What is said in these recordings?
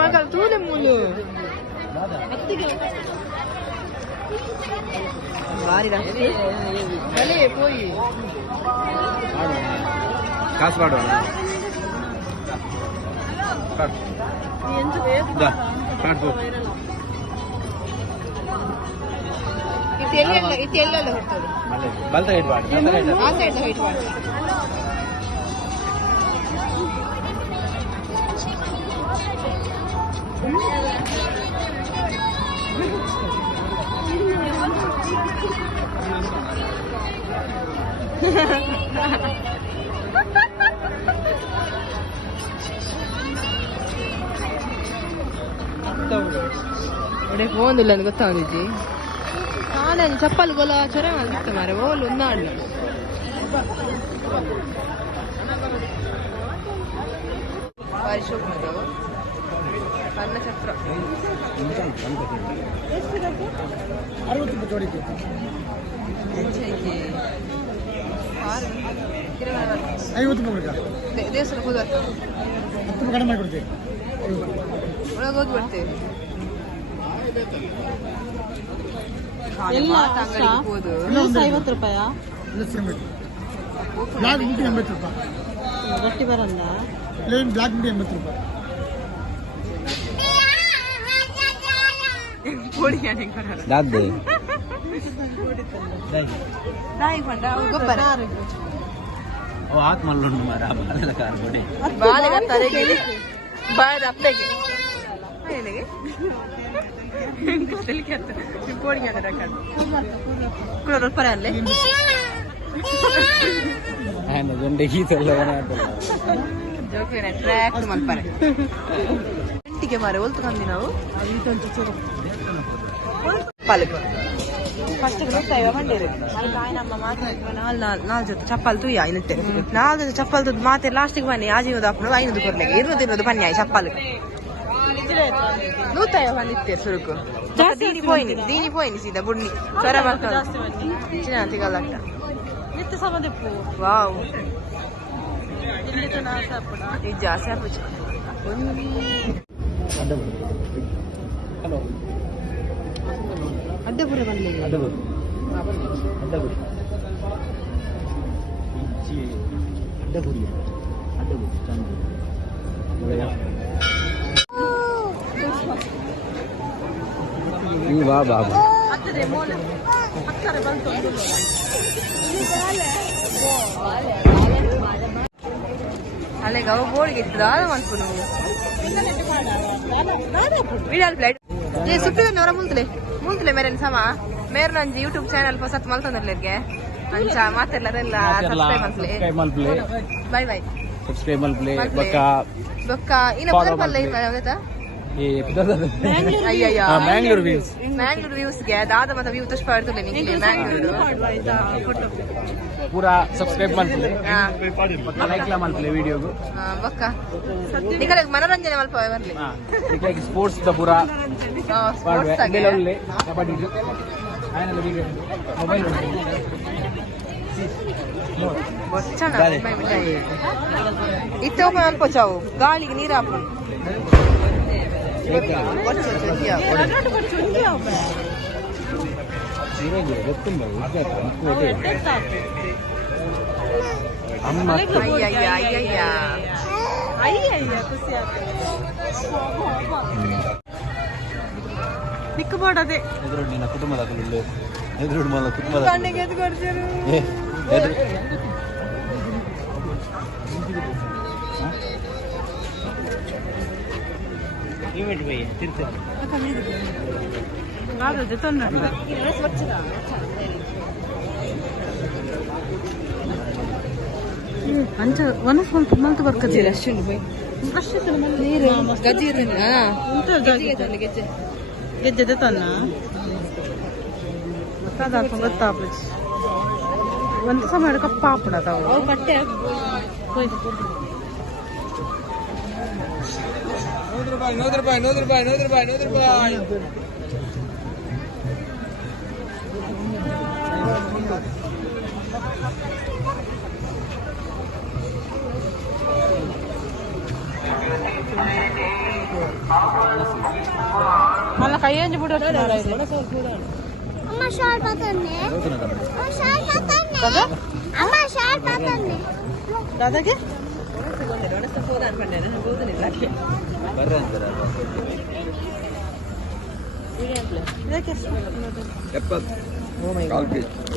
ಮಗ ತೂಲೆ ಮೂಲು ಭಾರಿ ಅಲೆ ಪೋಯಿ ಕಾಸು ಮಾಡುವ ಇದೆಲ್ಲ ಹೊರ್ತದೆ ಬಲ್ತ ಹೈಟ್ ಮಾಡಿ ಆ ಸೈಡ್ ಹೈಟ್ ಮಾಡಿ ಒಡೆ ಫೋನ್ ಇಲ್ಲ ಅಂತ ಗೊತ್ತಾಗುದಿಜ್ಜಿ ನಾಳೆ ಚಪ್ಪಲ್ ಗೊಲ ಚೊರ ಮಾಡಿತ್ತು ಮಾರೆ ಓಲ್ ಉನ್ನಾಡ್ಲ ಭಾರಿ ಶೋಕನದು ಸಣ್ಣ ಛತ್ರ 50 ದೇವಸ್ಥಾನ ಹೋದ ಕಡಿಮೆ ಮಾಡಿಕೊಡ್ತೀವಿ ಒಳಗೆ ಹೋಗಿ ಬರ್ತೇವೆ ₹50 ಬ್ಲಾಕ್ ಮುಟ್ಟಿ ₹80 ಗಟ್ಟಿ ಬರಲ್ಲ ಪ್ಲೇನ್ ಬ್ಲಾಕ್ ಮುಟ್ಟಿ ₹80 ಗೊಬ್ಬರ ಬಾಯದ ಅಪ್ಪಗೆ ಪರಲ್ಲೇ ಜೋಕಿನ ಟ್ರ್ಯಾಕ್ಟ್ ಮಲ್ಪರೆ ಇಂಟಿಗೆ ಮಾರೆ ಒಲ್ತು ಕಂದಿ ನಾವು ಪಾಲಕ್ ಫಸ್ಟ್ ಗೊತ್ತಾಯ್ವ ಬಂಡೇರು ಕಾಯಿನಮ್ಮ ಮಾತಾಡ್ತೀವಿ ನಾಲ್ ಜೊತೆ ಚಪ್ಪಲ್ ತುಯ್ಯ ಇನ್ನತ್ತೆ ನಾಲ್ ಜೊತೆ ಚಪ್ಪಲ್ ತುದ್ ಮಾತೆ ಲಾಸ್ಟಿಗೆ ಬನ್ನಿ ಆಜೀವದ ಹಾಕೊಂಡು 500 ಕೊರ್ಲೆಗೆ 20 ಪನ್ಯಾಯ ಚಪ್ಪಲ್ ನೂತಾಯ ಬಂದಿತ್ತೆ ಸುರುಕು ದೀನಿ ಪೋಯಿನಿ ಸೀದಾ ಬುಡ್ನಿ ಸ್ವರ ಬರ್ತದೆ ಚಿನ್ನ ತಿಗಲ್ಲಟ್ಟ ವಾವ್ ನಿಜ ಸಾಪು ಅಡ್ಡಪುರ ಬಂದಿದೆ ಅಲ್ಲಿಗೆ ಅವ ಬೋಳಿಗೆ ದಾದ ಮನ್ಪು ನಾವು ಪ್ಲೇಟ್ ಸುಟ್ಟಿದ ಹೊರ ಮುಲ್ತಲೆ ಮೇರೇನು ಸಮ ಮೇರ್ ನಂಜಿ ಯೂಟ್ಯೂಬ್ ಚಾನಲ್ ಸತ್ ಮಲ್ತಂದ್ರಲ್ಲಿಗೆ ಅಂಚ ಮಾತೆಲ್ಲರೆಲ್ಲ ಸಬ್ಸ್ಕ್ರೈಬ್ ಮಲ್ಪ್ಲೆ ಬೈ ಬೈ ಸಬ್ಸ್ಕ್ರೈಬ್ ಮಲ್ಪ್ಲೆ ಬೊಕ್ಕ ಇನ್ನ ಪದರ ಪಲ್ಲೆ ಯಾವ್ದಾ ಮ್ಯಾಂಗ್ಳೂರ್ ವ್ಯೂಸ್ ಗೆ ದಾದ ಮತ ವ್ಯೂ ತುಷ್ಪ ಇರ್ತದೆ ನಿಮಗೆ ಮ್ಯಾಂಗ್ಳೂರು ಪೂರಾ ಸಬ್ಸ್ಕ್ರೈಬ್ ಮಾಡ್ತೀವಿ ಲೈಕ್ ಮಾಡ್ತೀವಿ ವಿಡಿಯೋಗು ಬೊಕ್ಕ ನಿಕಲೆ ಮನೋರಂಜನೆ ಮಲ್ಪ ಬರ್ಲಿ ನಿಕಲೆ ಸ್ಪೋರ್ಟ್ಸ್ ದ ಪೂರಾ ಸ್ಪೋರ್ಟ್ಸ್ ಗೆ ಕಬಡ್ಡಿ ಆಯನಲ್ಲ ವಿಡಿಯೋ ಮೊಬೈಲ್ ಬಚ್ಚನ ಇತ್ತು ಮಲ್ಪ ಚಾವು ಗಾಳಿಗೆ ನೀರು ಹಾಕು ನಿಕ್ಕಬಾಡದೆ ಕುಟುಂಬದ ಅಂಚ ಒನಸ್ ಮಲ್ತು ಬರ್ಕದಿ ಅಷ್ಟು ನೀರು ಗಜ್ಜಿ ಗೆಜ್ಜೆ ತನ್ನ ಗೊತ್ತಾಗ್ಲಿ ಒಂದು ಸಮಯ ಕಪ್ಪ ಹಾಕ್ಬಿಡತಾವು ಬಟ್ಟೆ ₹100 Thank you. మళ్ళీ కయ్యేంచి పుట్టి వచ్చినారా ఇది దాదాకి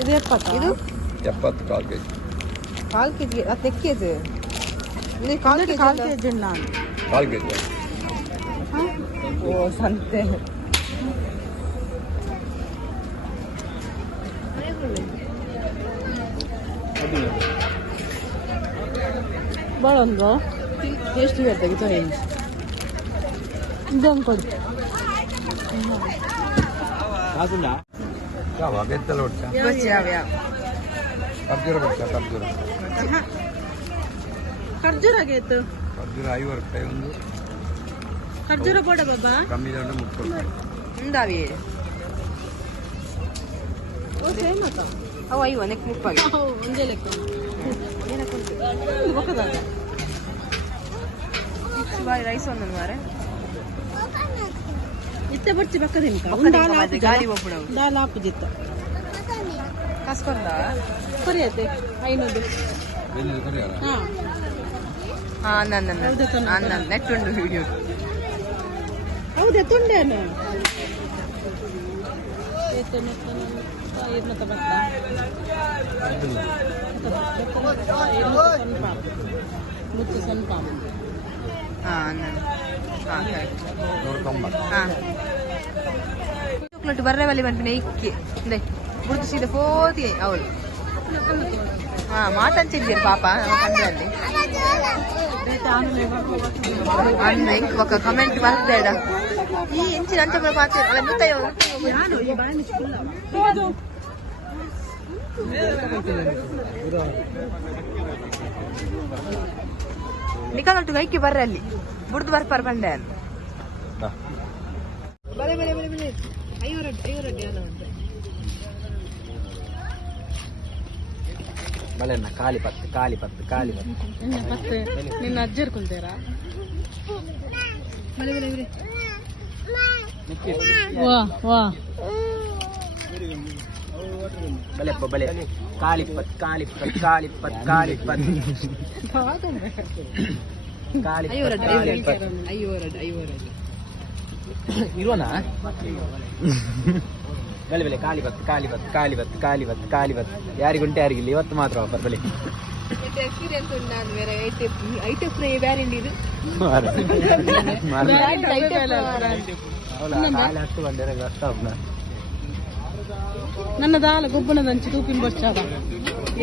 ಇದು 70 ಇದು 70 ಕಾಲ್ ಕೆಜಿ 1/4 ಕೆಜಿ ಅದು ತೆಕ್ಕಿದು ಇದು 1/4 ಕೆಜಿ ನಾನು ಕಾಲ್ ಕೆಜಿ ಓ ಸಂತೆ ಬಾಳೊಂದು ಎಷ್ಟು ಬೇಕು ತೋರಿಸಿ ಇದೊಂದು ಕೊಡಿ ಕಾಸುಂಡಾ ಯಾವ ಬೆತ್ತಲ ಒಟ್ಟ ಯಾವ ಖರ್ಜೂರ ಬರ್ತಾ ಖರ್ಜೂರ ಖರ್ಜೂರ ಆಗೈತು ಖರ್ಜೂರ 50 ರೂಪಾಯಿ ಒಂದು ಖರ್ಜೂರ ಬೋಡ ಬಾಬಾ ಕಮ್ಮಿ ದಂಡ 30 ರೂಪಾಯಿ ఉండావి ఓ సేమ్ అక్క అవు అయ్యో నెక్ ముప్పగా ఉండే లెక్క ఒక్కదాక బాయ్ రైస్ ఉందన్న మారే ಇತ್ತೆ ಬರ್ತಿ ಬಕ್ಕದಿನ ಗಾಳಿ ಒಬ್ಬಡು ದಾಲ ಹಾಪುದಿತ್ತ ಕಸ್ಕೊಂಡ ಕೊರಿಯತೆ ಐನೋದು ಏನು ಕೊರಿಯಲ್ಲ ಹಾ ನನ್ನ ನೆಟ್ ಉಂಡು ವಿಡಿಯೋ ಹೌದಾ ತುಂಡೇನು ಮುತ್ತು ಸ್ವಲ್ಪ చాక్లెట్ బర్రె వెళ్ళి పంపిన ఇక్కి గుర్తు సీద పోతి అవును మాట చెల్లిరు పాప కండి అన్న ఇంకొక కమెంట్ ಬರ್ತಾಡ ಈ ಇಂಚಿನ ಅಂಚ ಪಾತ್ರ ಅಲ್ಲ ಮುತ್ತಯ್ಯ ನಿಕಾಗಲ್ಟು ಗೈಕಿ ಬರ್ರೆ ಅಲ್ಲಿ ಬುಡ್ದು ಬರ್ಪಾರ ಬಂಡೆ ಬಲೆ ಬಲೆ ಬಲೆ ಬಲೆ ಅಯ್ಯೋ ರಡ್ಡಿ ಎಲ್ಲ ಉಂಟು ಬಲೆನ್ನ ಕಾಲಿ ಪತ್ತು ನಿನ್ನ ಅಜ್ಜ ಇರ್ಕೊಂತೀರಾ ಬಲೆ ಬಲೆ ಬಲೆ ವಾ ವಾ ಬಲೆ ಬಲೆ ಕಾಲಿಪ್ಪತ್ ಅಯ್ಯೋ ಇರುವನಾ ಬಲೆ ಬಲೆ ಕಾಲಿಪತ್ ಯಾರಿಗುಂಟೆ ಯಾರಿಗಿಲ್ಲ ಇವತ್ತು ಮಾತ್ರ ಆಫರ್ ಬಲೆ ಎಕ್ಸ್ಪೀರಿಯನ್ಸ್ ಉಂಟು ನಾನು ಬೇರೆ ಐಟಮ್ ಫ್ರೈ ಬೇರೆ ಇದು ಹತ್ತು ಬಂದರೆ ಅಷ್ಟ ನನ್ನ ದಾಲ ಗೊಬ್ಬನ ದಂಚಿ ತೂಪಿನ ಬರ್ಚಾದ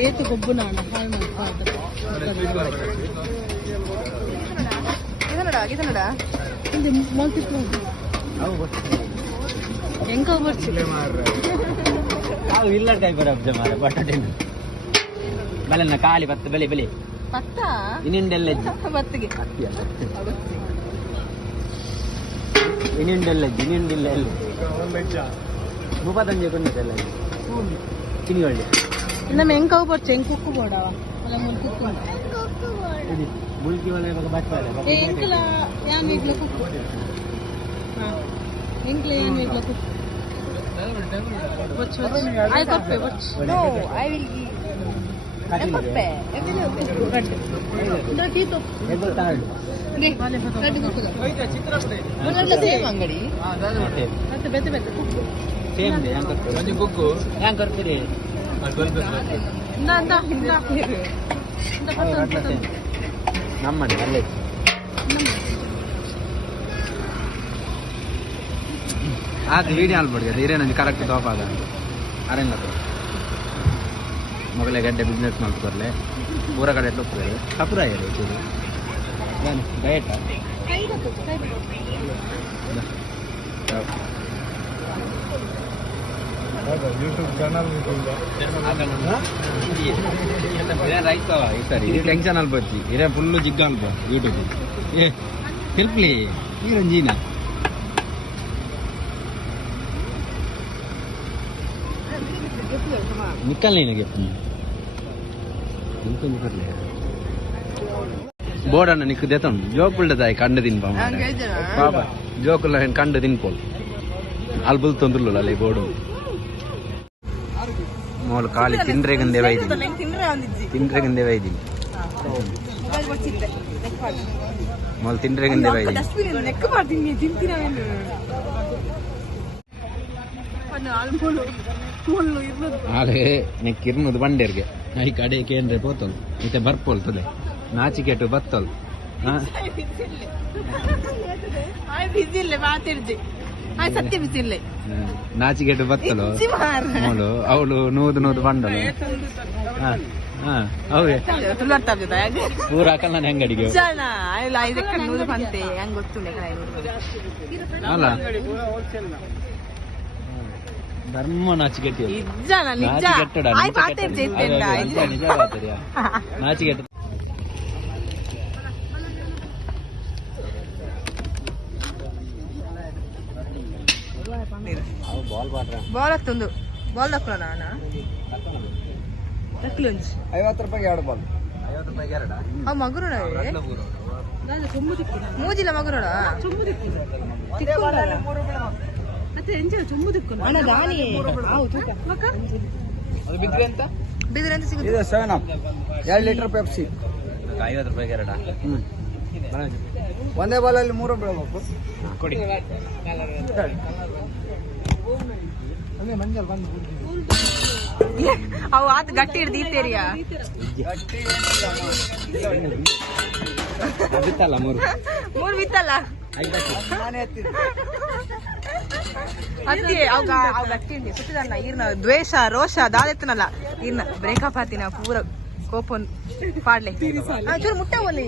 ಏತು ಗೊಬ್ಬನ ಇದನ್ನಡ ಹಿಂದೆ ಮೊಲ್ತಿತ್ತು ಹೆಂಗ ಬರ್ಚಿ ನಾವು ಇಲ್ಲ ಕೈ ಬರ ಅಬ್ಜ ಮಾರ ಬಟಾಟೆ ಬಲೆನ್ನ ಕಾಲಿ ಬತ್ತ ಬೆಲೆ ಬೆಲೆ ಪತ್ತ ಇನ್ನಿಂಡೆಲ್ಲ ಬತ್ತಿಗೆ ಇನ್ನಿಂಡೆಲ್ಲ ಮುಪ್ಪತ್ತಂಜೆ ಕೊಂಡಿದ್ದೆಲ್ಲ ತಿನ್ನಿ ಒಳ್ಳೆ ನಮ್ಮ ಹೆಂಗ್ ಕವು ಬರ್ಚೆ ಹೆಂಗ್ ಕುಕ್ಕು ಬೋಡವ ಅಲ್ಲ ಮುಲ್ ಕುಕ್ಕು ಮುಲ್ಕಿ ಒಳ್ಳೆ ಬಟ್ಟ ಎಂಕ್ಲ ಯಾನ್ ಈಗ್ಲ ಕುಕ್ಕು ಎಂಕ್ಲ ಯಾನ್ ಈಗ್ಲ ಕುಕ್ಕು watch I coffee watch no I will coffee the ಟೀತು ಎದು ತಾಳು ನೇ ಕಡ್ಡಿ ಕುಕ್ಕುದ ಒಂದಲ್ಲ ಸೇಮ್ ಅಂಗಡಿ ಮತ್ತೆ ಬೆತ್ತೆ ಬೆತ್ತೆ ಕುಕ್ಕು ಸೇಮ್ ದೇ ಹ್ಯಾಂಗ್ ಕರ್ತೀರಿ ಒಂದು ಕುಕ್ಕು ಹ್ಯಾಂಗ್ ಕರ್ತೀರಿ ನಮ್ಮನೆ ಅಲ್ಲೇ ಅದು ವೀಡಿಯೋ ಆಲ್ಬಿಡಿ ಅದು ಹಿರೇನಂದು ಕರೆಕ್ಟ್ ಟಾಪ್ ಆದ ಅರೇಂಗ ಮೊದಲೇ ಗಡ್ಡೆ ಬಿಸ್ನೆಸ್ ಮಾಡ್ತಾರೆ ಪೂರ ಕಡೆ ಹೋಗ್ತಾರೆ ಕಪುರ ಇದೆ ನಾನು ಡಯಟ್ ಯೂಟ್ಯೂಬ್ ಚಾನಲ್ ರೈತ ಸರಿ ಇದು ಟೆನ್ಷನ್ ಅಲ್ಬಚ್ಚಿ ಇರೇ ಫುಲ್ಲು ಜಿಗ್ಗ ಅಲ್ಪ ಯೂಟ್ಯೂಬ್ ಏ ಹೆಲ್ಪ್ಲಿ ಈ ರಂಜೀನ ನಿಕ್ಕಲ್ ನಿನಗೆ ಇಂಕೊಂದು ಬರಲಿ ಬೋರ್ಡ್ ಅನ್ನ ನಿಕ್ಕು ದೇತೊಂಡು ಜೋಕುಲ್ಡದಾಯಿ ಕಂಡು ತಿನ್ಪ ಪಾಪ ಜೋಕುಲ್ಲ ಕಂಡು ತಿನ್ಪೋಲ್ ಅಲ್ಲಿ ಬುಲ್ ತೊಂದ್ರಲ್ಲ ಅಲ್ಲಿ ಬೋರ್ಡು ಮೋಲ್ ಖಾಲಿ ತಿಂದ್ರೆಗಂದೇ ವೈದಿನಿ ತಿಂದ್ರೆಗಂದೇ ವೈದಿನಿ ಮೋಲ್ ತಿಂದ್ರೆಗಂದೇ ವೈದಿನಿ ಹಾಗೆ ನೆಕ್ಕಿರ್ನದು ಬಂಡೇರ್ಗೆ ಈ ಕಡೆ ಕೇಂದ್ರ ಪೋತಲ್ ಮತ್ತೆ ಬರ್ಪೋಲ್ತದೆ ನಾಚಿಕೆಟ್ಟು ಬತ್ತಲ್ ನಾಚಿಕೆಟ್ಟು ಬತ್ತಲು ಅವಳು ಅವಳು ನೂದು ಬಂಡಲು ಹೌದೇ ಪೂರ ಹಾಕಲ್ಲ ನಾನು ಅಂಗಡಿಗೆ ಅಲ್ಲ ಧರ್ಮ ನಾಚಿಕೆಟ್ಟು ನಾಚಿಕೆಟ್ಟು ಬಾಲ್ ಆಗ್ತೊಂದು ಬಾಲ್ ಹಾಕೋಣ ನಾನು 50 ರೂಪಾಯಿಗೆ 2 ಬಾಲ್ 50 ರೂಪಾಯಿಗೆ 2 ಅವ್ ಮಗುರೋಣ ಮೂಜಿಲ್ಲ ಮಗುರೋಣ ಬಿದ್ರೆ ಅಂತ ಸಿಗುತ್ತೆ ಇದು 7 ಅಪ್ 2 ಲೀಟರ್ ಪೆಪ್ಸಿ 50 ರೂಪಾಯಿಗೆ 2 ಒಂದೇ ಬಾಲಲ್ಲಿ 3 ಬೀಳಬೇಕು ಕೊಡಿ ಮಂಜಲ್ ಬಂದು ಅವು ಆತ ಗಟ್ಟಿ ಹಿಡ್ದು ಈತೇರಿಯಾ ಬಿತ್ತಲ್ಲ ಮೂರು ಬಿತ್ತಲ್ಲ ಅತ್ತಿ ಅವ್ ಗಟ್ಟಿ ಹಿಡ್ದು ಸುತ್ತಿದನ್ನ ಈರ್ನ ದ್ವೇಷ ರೋಷ ದಾದೆತ್ತನಲ್ಲ ಈರ್ನ ಬ್ರೇಕಪ್ ಆತಿನ ಪೂರ ಕೋಪನ್ ಪಾಡ್ಲೆ ಚೂರು ಮುಟ್ಟ ಒಲಿ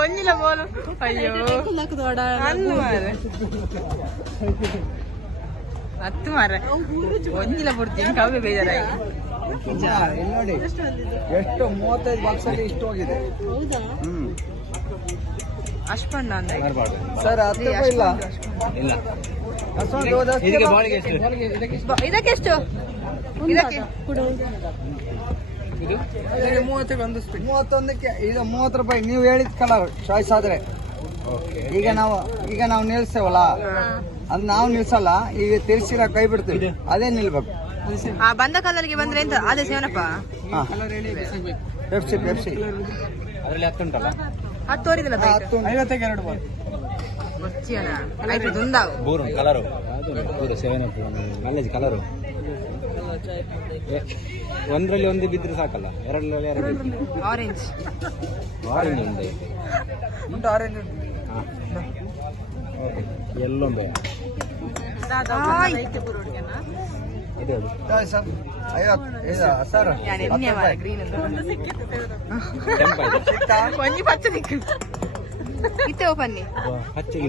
ಒಂಜಿಲ್ಲ ಬೋಲು ಅಯ್ಯೋ ಹತ್ತು ಮಾರ ಒಂಜಿಲ್ಲ ಬಿಡ್ತೀನಿ ಕವೇ ಬೇಜಾರಾಗಿ ನೋಡಿ ಎಷ್ಟು 35 ಬಾಕ್ಸ್ ಅಲ್ಲಿ ಇಷ್ಟು ಹೋಗಿದೆ ಅಶ್ಪಣ್ಣ ಅಂದ ಸರ್ ಇಲ್ಲ ಇದಕ್ಕೆಷ್ಟು ಇದಕ್ಕೆ 31ಕ್ಕೆ ಇದು 30 ರೂಪಾಯಿ ನೀವು ಹೇಳಿದ ಕಲರ್ ಚಾಯ್ಸ್ ಆದ್ರೆ ಈಗ ನಾವು ನಿಲ್ಸ್ತೇವಲ್ಲ ಅದ್ ನಾವು ನಿಲ್ಸಲ್ಲ ಈಗ ತಿರ್ಸಿರ ಕೈ ಬಿಡ್ತೀವಿ ಅದೇ ನಿಲ್ಬೇಕು ಬಂದ ಕಲರ್ಗೆ ಬಂದ್ರೆ ಎಂತ ಅದೇ ಸೇವನಪ್ಪ ಪೆಪ್ಸಿ ಅದರಲ್ಲಿ 10 ಉಂಟಲ್ಲ 10 ತೋರಿದಿಲ್ಲ 50ಕ್ಕೆ 2 ಬಾಲ್ ಬೋರು ಕಲರು ನಲ್ಲಜಿ ಕಲರು ಒಂದ್ರಲ್ಲಿ ಒಂದು ಬಿದ್ರೆ ಸಾಕಲ್ಲ ಎರಡರಲ್ಲಿ ಎರಡು ಆರೆಂಜ್ ಒಂದೇ ಉಂಟು ಆರೆಂಜ್ ಎಲ್ಲೊಂದು ಇದು ಸರ್ 50 ಸರ್ ಗ್ರೀನ್ ಕೆಂಪಾಯ್ತು ಒಂಜಿ ಪಚ್ಚ ದಿಕ್ಕು ಇತ್ತೆ ಪನ್ನಿ ಹಚ್ಚಗೆ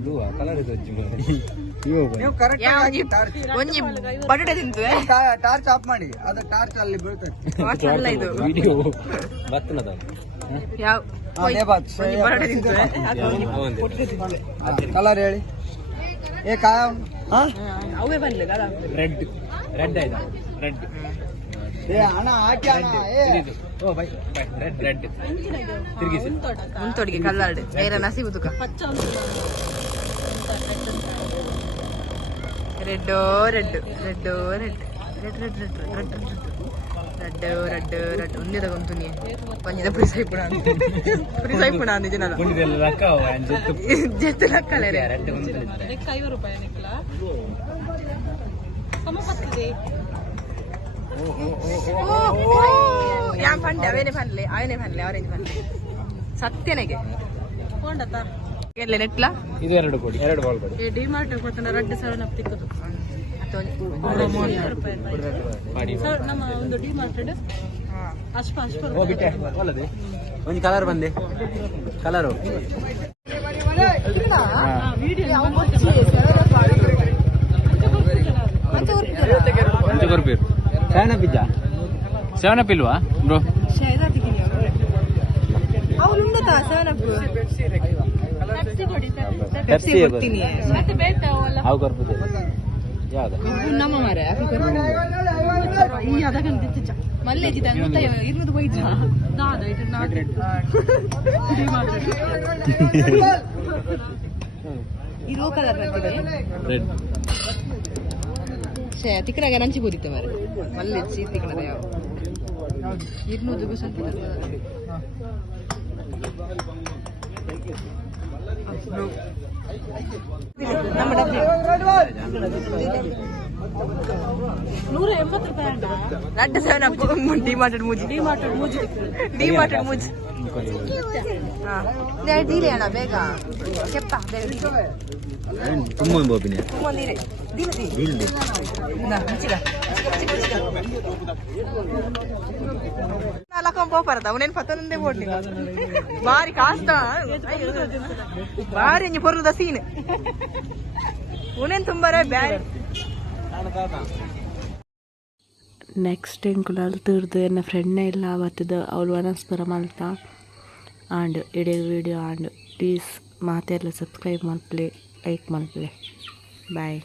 ಬ್ಲೂ ಕಲರ್ ಇದು ನೀವು ಕರೆಕ್ಟ್ ಒಂಜಿ ಬಟಾಟೆ ತಿಂತು ಟಾರ್ಚ್ ಆಫ್ ಮಾಡಿ ಅದು ಟಾರ್ಚ್ ಅಲ್ಲಿ ಬೀಳ್ತದೆ ಅಲ್ಲ ಇದು ವಿಡಿಯೋ ಬರ್ತನದ ಯಾವ ಬಟಾಟೆ ತಿಂತು ಕಲರ್ ಹೇಳಿ ಏ ಕಾಯ ಅವೇ ಬಂದ್ಲೆ ರೆಡ್ ಆಯ್ತಾ ರೆಡ್ ಏ ಹಣ ಹಾಕಿ ಹಣ ಓ ಬೈ ರೆಡ್ ತಿರುಗಿಸಿ ಮುಂತೊಡಿಗೆ ಕಲ್ಲಾಡು ಬೇರೆ ನಸಿ ಬುದುಕ ರೆಡ್ ಒಂದೇ ತಗೊಂತೀನಿ ಪಂಜದ ಪುರಿ ಸೈಪುಣ ಅಂದ ಜನ ಜೆತ್ತು ಲಕ್ಕಲೆ ಯಾನ್ ಪಂಡೆ ಅವನೇ ಪನ್ಲೆ ಆರೆಂಜ್ ಪನ್ಲೆ ಸತ್ಯನೆಗೆ ನೆಟ್ಲ ಇದು 2 ಕೊಡಿ 2 ಬಾಲ್ ಕೊಡಿ ಡಿಮಾರ್ಟ್ ಕೊಡ್ತಾನೆ ರೆಡ್ 7 ಅಪ್ ತಿಕ್ಕದು ನಮ್ಮ ಒಂದು ಡಿಮಾರ್ಟ್ ಓ ಬಿಟ್ಟೆ ಒಳ್ಳದೆ ಒಂದು ಕಲರ್ ಬಂದೆ ಕಲರು ಸೆವೆನ್ ಅಪ್ ಇಲ್ವಾ ಬ್ರೋ ಪೆಪ್ಸಿ ಕೊಡ್ತೀನಿ ಅವು ಕೊರ್ಬೋದು ಯಾವ್ದು ನಮ್ಮ ಮಾರೆ ಮಲ್ಲೇಜಿ ಇರುವುದು ಬೈಜ ಇರೋ ಕಲರ್ ರೆಡ್ ತಿಕ್ಕನಾಗ ನಂಚಿ ಬೋದಿತ್ತೆ ಮಾರೆ ಮಲ್ಲೇಜಿ ತಿಕ್ಕನದ ಯಾವ 200 ನಮ್ಮ ಡಬ್ಬಿ 180 ರೂಪಾಯಿ ರೆಡ್ 7 ಅಪ್ ಡಿಮಾರ್ಟೆಡ್ ಮೂಜಿ ಡೀಲೆ ಅಣ್ಣ ಬೇಗ ಕೆಪ್ಪ ಬೇಗ ತುಂಬ ಬೋಪಿನಿ పోపరదా నేను పత్తనుందే పోటీ బారి కాస్త ಬಾರಿ ಅಂಜಿ ಬರುದ ಸೀನ್ ಉನೇನ್ ತುಂಬಾರೆ ಬ್ಯಾರೆ ನೆಕ್ಸ್ಟ್ ಎಂಕುಲಾಲ್ ತಿರ್ದು ನನ್ನ ಫ್ರೆಂಡ್ನೇ ಇಲ್ಲ ಅವತ್ತದ ಅವಳು ವನಸ್ಪರ ಮಲ್ತಾ ಆಂಡ್ ಇಡೀ ವಿಡಿಯೋ ಆಂಡ್ ಪ್ಲೀಸ್ ಮಾತೆಲ್ಲ ಸಬ್ಸ್ಕ್ರೈಬ್ ಮಲ್ಪ್ಲೆ ಲೈಕ್ ಮಲ್ಪ್ಲೆ ಬಾಯ್.